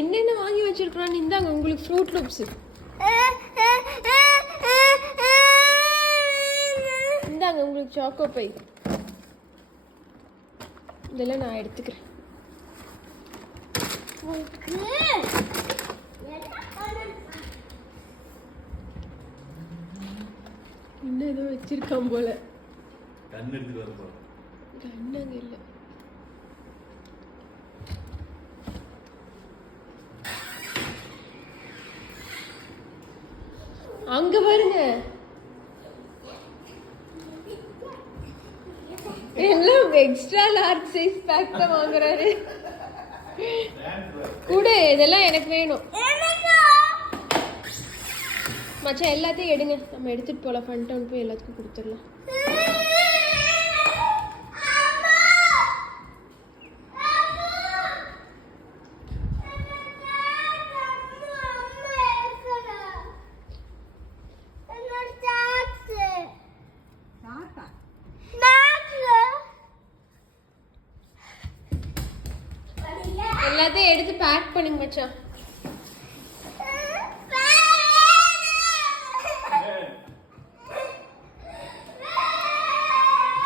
என்னென்ன வாங்கி வச்சிருக்கோம் இந்தாங்க உங்களுக்கு ஃப்ரூட் லூப்ஸ். இந்தாங்க உங்களுக்கு சாக்கோ பை. இதெல்லாம் நான் எடுத்துக்கிறேன். இன்னும் ஏதோ வச்சிருக்கான் போல. கண்ணு எடுத்துட்டு வர போறோம். கண்ணங்க இல்ல. அங்க பாருங்க எல்லாம் எக்ஸ்ட்ரா லார்ஜ் சைஸ் பேக் தான் வாங்குறாரு. கூட இதெல்லாம் எனக்கு வேணும் மச்சான். எல்லாத்தையும் எடுங்க, நம்ம எடுத்துட்டு போலாம். ஃபன் டவுன் போய் எல்லாத்துக்கும் கொடுத்துடலாம். எல்லாத்தையும் எடுத்து பேக் பண்ணுங்க மச்சான்.